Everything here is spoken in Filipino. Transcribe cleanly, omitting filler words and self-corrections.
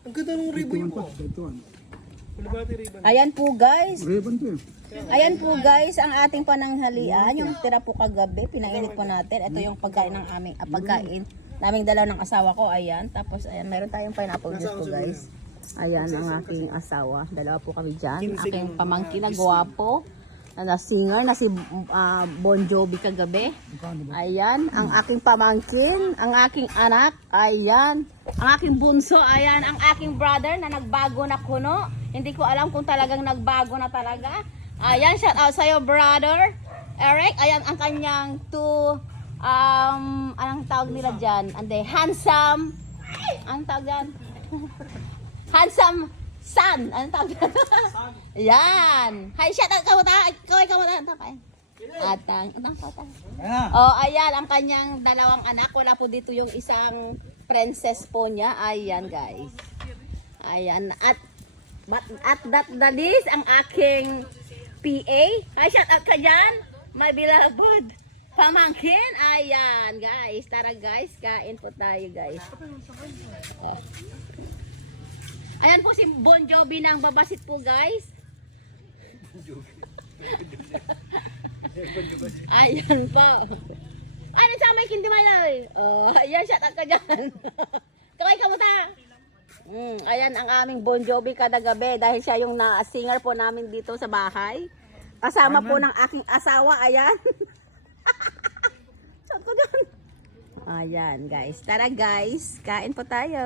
Ang ganda ng ribbon po. Ayan po guys. Ribbon to eh. Ayan po guys, ang ating pananghalian, yung tira po kagabi, pinainit po natin. Ito yung pagkain ng aming pagkain naming dalaw ng asawa ko. Ayan, tapos ayan, meron tayong pineapple juice po guys. Ayan ang aking asawa. Dalawa po kami dyan. Aking pamangkin na gwapo. Na singer na si Bon Jovi kagabi. Ayan, ang aking pamangkin, ang aking anak, ayan, ang aking bunso, ayan, ang aking brother na nagbago na kuno. Hindi ko alam kung talagang nagbago na talaga. Ayan, shout out sa'yo brother Eric. Ayan ang kanyang anong tawag nila dyan? Ande, handsome, anong tawag dyan? Handsome son, anong tawag dyan? Yan. Hi, shout out kamuta. Kamuta. Atang kota. Oh, ayan ang kanyang dalawang anak. Wala po dito yung isang princess po niya. Ayan, guys. Ayan. At that is ang aking PA. Hi, shout out ka dyan. My beloved pamangkin. Ayan, guys. Tara, guys. Kain po tayo, guys. Oh. Ayan po si Bon Jovi ng babasit po, guys. Ayan pa. Ano sa may kindi may na? Oh, ayan, shout out ka dyan. Kaway kamuta. Ayan ang aming Bon Jovi kada gabi dahil siya yung na-singer po namin dito sa bahay. Kasama po ng aking asawa, ayan. Shout ko dyan. Ayan, guys. Tara, guys. Kain po tayo.